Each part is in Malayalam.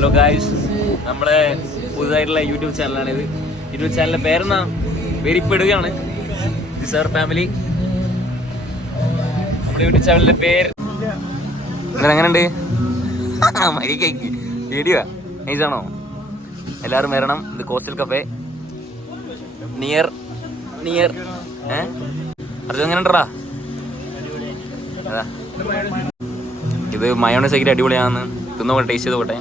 ഹലോ ഗായ്സ്, നമ്മളെ പുതുതായിട്ടുള്ള യൂട്യൂബ് ചാനലാണിത്. യൂട്യൂബ് ചാനലിന്റെ പേരെന്നാ വെരിപ്പെടുകയാണ് ദിസർ ഫാമിലി. നമ്മുടെ യൂട്യൂബ് ചാനലിന്റെ പേര് എങ്ങനെയുണ്ട്? വീഡിയോ നൈസാണോ? എല്ലാവരും വരണം. ഇത് കോസ്റ്റൽ കഫേ നിയർ അർജുൻ എങ്ങനെ ഉണ്ടടാ? അതാ ഇത് മയോണൈസ് ആക്കിയിട്ട് അടിപൊളിയാണെന്ന് തിന്നോട്ടെ, ടേസ്റ്റ് ചെയ്ത് പോട്ടെ.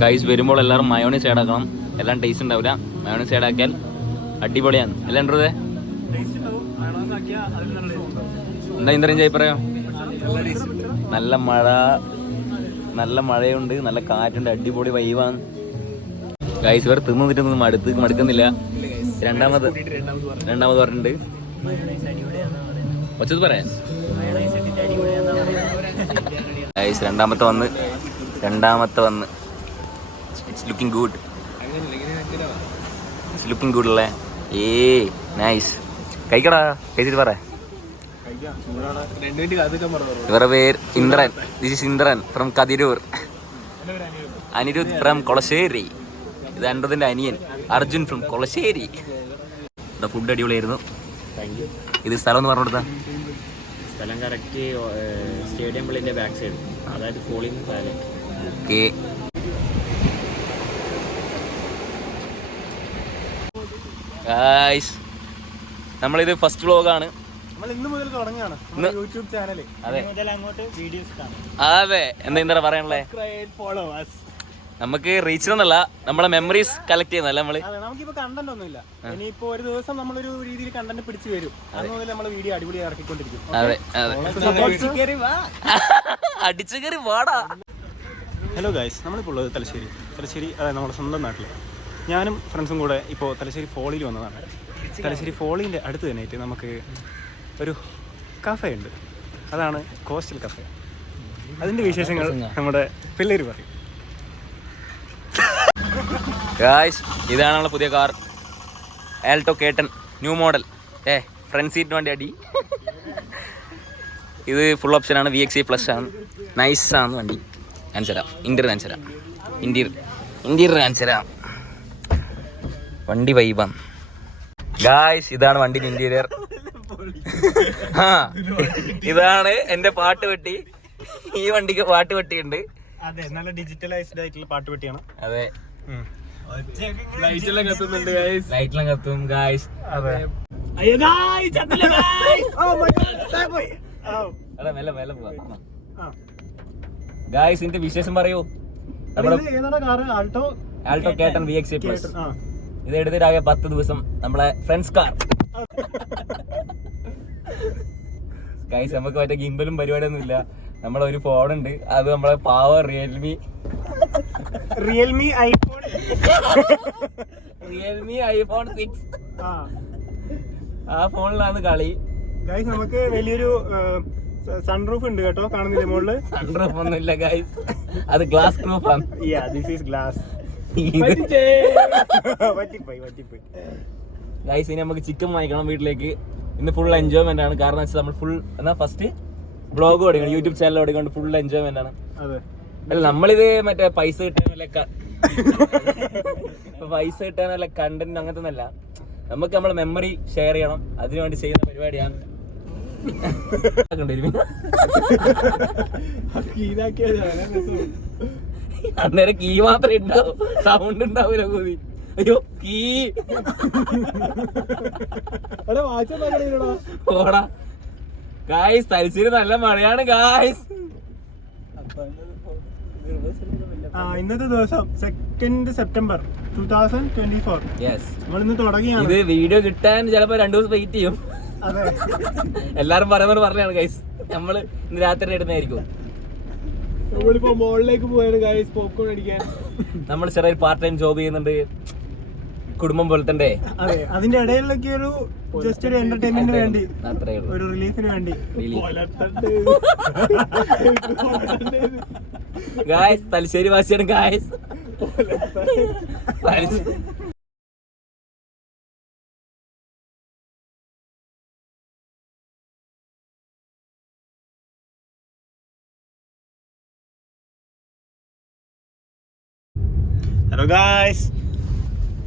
ഗൈസ് വരുമ്പോൾ എല്ലാവരും മയോണൈസ് ആഡ് ആക്കണം. എല്ലാം ടേസ്റ്റ് ഉണ്ടാവില്ല. മയോണൈസ് ആഡ് ആക്കിയാൽ അടിപൊളിയാണ്. എല്ലാം ഉണ്ടത് എന്താ ഇന്ദ്രൻ ജയ് പറയാം? നല്ല മഴയുണ്ട്, നല്ല കാറ്റുണ്ട്, അടിപൊളി വൈവാണ്. ഗൈസ് വേറെ തിന്നിട്ടൊന്നും മടുക്കുന്നില്ല. രണ്ടാമത് പറഞ്ഞിട്ടുണ്ട്. ഒച്ചത് പറയാൻ ഗൈസ് രണ്ടാമത്തെ വന്ന് ഇറ്റ്സ് ലുക്കിംഗ് ഗുഡ് അല്ലേ? നൈസ്. കഴിക്കടാ, കഴിച്ചിട്ട് പറ. ഇവരുടെ പേര് Indran. This is Indran from Kathirur, Anirudh from Kolassery. ഇത് അൻപതിന്റെ അനിയൻ അർജുൻ ഫ്രം കൊളശ്ശേരി. ഫുഡ് അടിപൊളിയായിരുന്നു. ഇത് സ്ഥലം എന്ന് പറഞ്ഞു കൊടുത്താ? സ്ഥലം കറക്റ്റ് സ്റ്റേഡിയം പള്ളിന്റെ ബാക്ക് സൈഡ്, അതായത് ഫോളിംഗ്. ഓക്കെ, ഗായ്സ് നമ്മളിത് ഫസ്റ്റ് വ്ലോഗാണ്. അതെ, എന്താ പറയാനുള്ളേ? നമുക്ക് റീച്ച് എന്നല്ല, നമ്മളെ മെമ്മറീസ് കളക്ട് ചെയ്യുന്നല്ല നമ്മള്. നമുക്കിപ്പോ കണ്ടന്റ് ഒന്നുമില്ല. ഇനിയിപ്പോ ഒരു ദിവസം നമ്മളൊരു രീതിയിൽ കണ്ടന്റ് പിടിച്ചു വരും. അന്ന് മുതൽ നമ്മൾ വീഡിയോ അടിപൊളി ഇറക്കിക്കൊണ്ടിരിക്കും. അതെ, അടിച്ചു കയറി വാടാ. ഹലോ ഗൈസ്, നമ്മളിപ്പോൾ ഉള്ളത് തലശ്ശേരി. അതായത് നമ്മുടെ സ്വന്തം നാട്ടിൽ ഞാനും ഫ്രണ്ട്സും കൂടെ ഇപ്പോൾ തലശ്ശേരി ഫോളിയിൽ വന്നതാണ്. തലശ്ശേരി ഫോളിൻ്റെ അടുത്ത് തന്നെയായിട്ട് നമുക്ക് ഒരു കഫേ ഉണ്ട്. അതാണ് കോസ്റ്റൽ കഫേ. അതിൻ്റെ വിശേഷങ്ങൾ നമ്മുടെ പിള്ളേര് പറയും. ഗായ്സ് ഇതാണ് നമ്മളെ പുതിയ കാർ, ആൽട്ടോ കേട്ടൻ, ന്യൂ മോഡൽ. ഫ്രണ്ട് സീറ്റിന് വേണ്ടി അടി. ഇത് ഫുൾ ഓപ്ഷനാണ്, VXE+ ആണ്. നൈസാണ് വണ്ടി. കാണിച്ചുതരാം, ഇന്റീരിയർ കാണിച്ചുതരാം. വണ്ടി വൈബാണ് ഗായ്സ്. ഇതാണ് വണ്ടിൻ്റെ ഇന്റീരിയർ. ഇതാണ് എൻ്റെ പാട്ട് പെട്ടി. ഈ വണ്ടിക്ക് പാട്ട് പെട്ടിയുണ്ട്. അതെ, നല്ല ഡിജിറ്റലൈസ്ഡ് ആയിട്ടുള്ള പാട്ട് പെട്ടിയാണ്. അതെ, ലൈറ്റെല്ലാം കത്തുന്നുണ്ട്. ലൈറ്റെല്ലാം കത്തും ഗായ്സ്. അതെ, മെല്ലെ പോവാം ഗായ്സ്. ഇതിന്റെ വിശേഷം പറയൂ. Alto K ten VXE+. ഇത് എടുത്തിട്ടാകെ 10 ദിവസം. നമ്മളെ ഫ്രണ്ട്സ് കാർ ഗായ്സ്. നമുക്ക് മറ്റേ ഗിംബലും പരിപാടിയൊന്നും ഇല്ല. നമ്മളെ ഒരു ഫോണുണ്ട്, അത് നമ്മളെ പാവ റിയൽമി ഐഫോൺ 6. ആ ഫോണിലാണ് കളി. ഗൈസ് നമുക്ക് വലിയൊരു സൺറൂഫ് ഉണ്ട് കേട്ടോ, കാണുന്നില്ലേ മുകളില്? സൺറൂഫ് ഒന്നുമില്ല ഗൈസ്, അത് ഗ്ലാസ് പ്രൂഫ് ആണ്. This is glass. ഗൈസ് ഇനി നമുക്ക് ചിക്കൻ വാങ്ങിക്കണം വീട്ടിലേക്ക്. ഇന്ന് ഫുൾ എൻജോയ്മെന്റ് ആണ്. കാരണം വെച്ചാൽ നമ്മൾ ഫുൾ ഫസ്റ്റ് ബ്ലോഗ് ഓടിക്കണം, യൂട്യൂബ് ചാനൽ ഓടിക്കൊണ്ട് ഫുൾ എൻജോയ്മെന്റ് ആണ്. അല്ല, നമ്മളിത് മറ്റേ പൈസ കിട്ടാനല്ല കണ്ടന്റ് അങ്ങനത്തെ ഒന്നല്ല. നമുക്ക് നമ്മളെ മെമ്മറി ഷെയർ ചെയ്യണം, അതിനുവേണ്ടി ചെയ്യുന്ന പരിപാടിയാണ്. അന്നേരം കീ മാത്രമേ ഉണ്ടാവും, സൗണ്ട് ഉണ്ടാവില്ല. കൂതി അയ്യോ കീ ഓടാ ഗായ്സ്. തലശ്ശേരി നല്ല മഴയാണ് ഗായ്സ്. ഇന്നത്തെ ദിവസം 2 സെപ്റ്റംബർ 2024. നമ്മളിന്ന് തുടങ്ങിയാണ്. ഇത് വീഡിയോ കിട്ടാൻ ചിലപ്പോ 2 ദിവസം വെയിറ്റ് ചെയ്യും. എല്ലാരും പറഞ്ഞാണ് ഗൈസ്. നമ്മള് ഇന്ന് രാത്രി ഇടുന്നതായിരിക്കും. നമ്മളിപ്പോ മോളിലേക്ക് പോയാണ് ഗൈസ്, പോപ്കോൺ അടിക്കാൻ. നമ്മൾ ചെറിയൊരു പാർട്ട് ടൈം ജോബ് ചെയ്യുന്നുണ്ട്, കുടുംബം പോലത്തെ. അതെ, അതിന്റെ ഇടയിലൊക്കെ ഒരു ജസ്റ്റ് ഒരു എന്റർടൈൻമെന്റിന് വേണ്ടി, ഒരു റിലീഫിന് വേണ്ടി ഗായ്സ്. തലശ്ശേരി ഭാഷയാണ് ഗായ്സ്. ഹലോ ഗായ്സ്,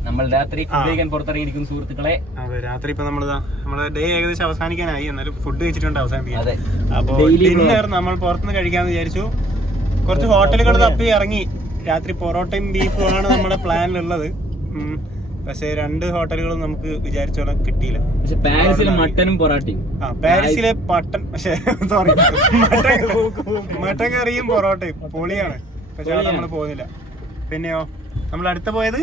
നമ്മൾ രാത്രി ഫുഡ് കഴിക്കാൻ പുറത്തിറങ്ങിയിരിക്കുന്നു സുഹൃത്തുക്കളെ. അതെ, രാത്രി ഇപ്പൊ നമ്മളെ ഡേ ഏകദേശം അവസാനിക്കാനായി. എന്നാലും ഫുഡ് കഴിച്ചിട്ടുണ്ട് അവസാനിപ്പിക്കാൻ. അതെ, അപ്പോൾ ഡിന്നർ നമ്മൾ പുറത്തുനിന്ന് കഴിക്കാന്ന് വിചാരിച്ചു. കുറച്ച് ഹോട്ടലുകൾ തപ്പി ഇറങ്ങി. രാത്രി പൊറോട്ടയും ബീഫും ആണ് നമ്മുടെ പ്ലാനിലുള്ളത്. പക്ഷേ 2 ഹോട്ടലുകളും നമുക്ക് വിചാരിച്ചോളെ കിട്ടിയില്ല. പാരീസിലെ മട്ടനും പൊറാട്ടയും. പാരീസിലെ പക്ഷേ സോറി മട്ടൻ കറിയും പൊറോട്ടയും പൊളിയാണ്. പക്ഷെ അവിടെ നമ്മൾ പോകുന്നില്ല. പിന്നെയോ നമ്മൾ അടുത്ത പോയത്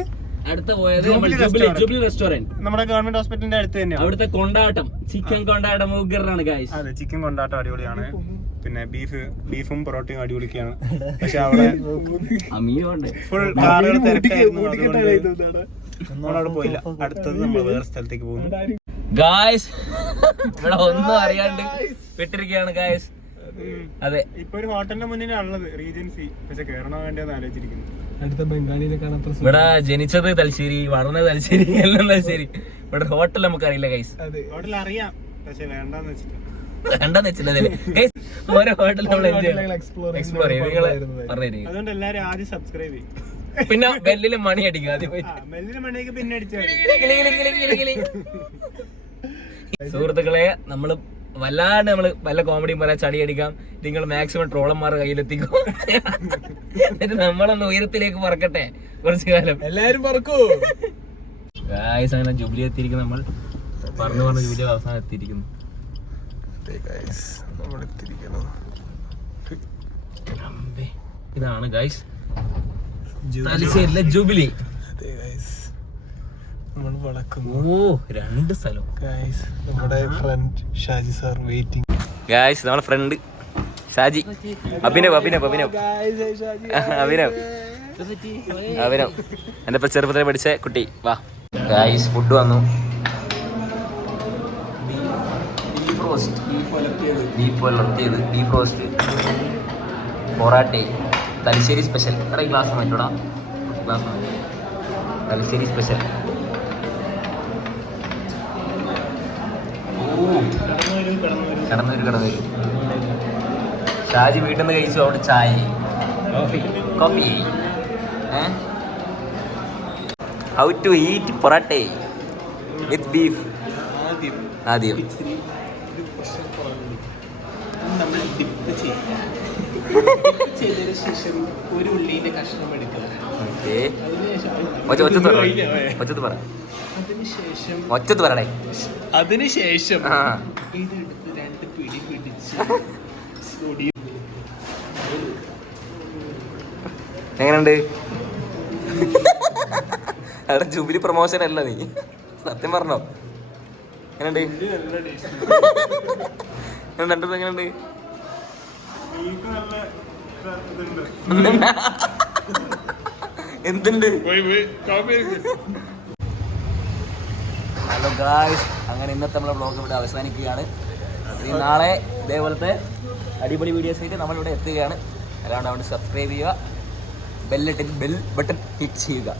ജൂബിലി റെസ്റ്റോറന്റ്, നമ്മുടെ ഗവൺമെന്റ് ഹോസ്പിറ്റലിന്റെ അടുത്ത് തന്നെയാണ്. അവിടുത്തെ കൊണ്ടാട്ടം, ചിക്കൻ കൊണ്ടാട്ടം ഉഗ്രനാണ് ഗൈസ്. അതെ, ചിക്കൻ കൊണ്ടാട്ടം അടിപൊളിയാണ്. പിന്നെ ബീഫും പൊറോട്ടയും അടിപൊളിക്കാണ്. പക്ഷെ അവിടെ ഫുൾ കാറുകൾ തിരക്കായിരുന്നു. നമ്മളവിടെ പോയില്ല. അടുത്തത് നമ്മൾ വേറെ സ്ഥലത്തേക്ക് പോകുന്നു. ഗായ്സ് ഇവിടെ ഒന്നും അറിയാണ്ട് പെട്ടിരിക്കുകയാണ് ഗായ്സ്. അതെ, ഇപ്പൊ ഒരു ഹോട്ടലിന്റെ മുന്നിലാണുള്ളത്, റീജൻസി. പക്ഷെ കേരളം വേണ്ടിയെന്ന് ആലോചിച്ചിരിക്കുന്നു. ഇവിടെ ജനിച്ചത് തലശ്ശേരി, വളർന്നത് തലശ്ശേരി, എല്ലാം തലശ്ശേരി. ഇവിടെ ഹോട്ടൽ നമുക്കറിയില്ല ഗൈസ്. ഹോട്ടൽ അറിയാം, പക്ഷെ വേണ്ടെന്ന് വെച്ചിട്ട് ഓരോ ഹോട്ടൽ നമ്മൾ എക്സ്പ്ലോർ ചെയ്യും. നിങ്ങള് പറഞ്ഞു. അതുകൊണ്ട് എല്ലാരും ആദ്യം സബ്സ്ക്രൈബ് ചെയ്യും. പിന്നെ ബെല്ലില് മണി അടിക്കും. ആദ്യം ബെല്ലിന് മണിയൊക്കെ പിന്നെ അടിച്ചാൽ സുഹൃത്തുക്കളെ, നമ്മള് വല്ല കോമഡിയും പറയാൻ ചളി അടിക്കാം. നിങ്ങൾ മാക്സിമം ട്രോളന്മാരുടെ കയ്യിലെത്തിക്കും. എന്നിട്ട് നമ്മളൊന്ന് ഉയരത്തിലേക്ക് പറക്കട്ടെ കുറച്ചു കാലം. എല്ലാരും പറക്കൂ. ഗായ്സ്, അങ്ങനെ ജൂബിലി എത്തിയിരിക്കുന്നു. നമ്മൾ പറഞ്ഞു ജൂബിലി അവസാനം എത്തിയിരിക്കുന്നു. ഇതാണ് ഗായ്സ് തലശ്ശേരിയിലെ ജൂബിലി. ഓ, 2 സ്ഥലം. നമ്മുടെ friend Shaji sir waiting. Guys, നമ്മുടെ ഫ്രണ്ട് ഷാജി. അഭിനവ് എന്റെ ഇപ്പൊ ചെറുപ്പത്തിൽ പഠിച്ച കുട്ടി. വാ ഗായ്സ്, ഫുഡ് വന്നു. Beef roast, porotta, Thalassery special. ഈ ഗ്ലാസ് മാറ്റോടാ, തലശ്ശേരി സ്പെഷ്യൽ. കടന്നൂര്. ഷാജി വീട്ടിൽ നിന്ന് കഴിച്ചു. അവിടെ ചായ, coffee. How to eat porotta with beef. ആദ്യം നമ്മൾ ഡിപ്പ് ചെയ്തതിനു ശേഷം ഒരു ഉള്ളിന്റെ കഷ്ണം എടുക്കുക. അതിനുശേഷം ഇതെടുത്ത് 2 പിടി പിടിച്ച് എങ്ങനെയുണ്ട്? അവിടെ ജൂബിലി പ്രൊമോഷൻ അല്ല, നീ സത്യം പറഞ്ഞോ? എങ്ങനെയുണ്ട്? എങ്ങനെയുണ്ട്? എന്തുണ്ട്? ഹലോ ഗായ്സ്, അങ്ങനെ ഇന്നത്തെ നമ്മളെ വ്ളോഗ് ഇവിടെ അവസാനിക്കുകയാണ്. നാളെ ഇതേപോലത്തെ അടിപൊളി വീഡിയോസ് ആയിട്ട് നമ്മളിവിടെ എത്തുകയാണ്. അല്ലാണ്ട് അവിടെ സബ്സ്ക്രൈബ് ചെയ്യുക, ബെൽ ബട്ടൺ ഹിറ്റ് ചെയ്യുക.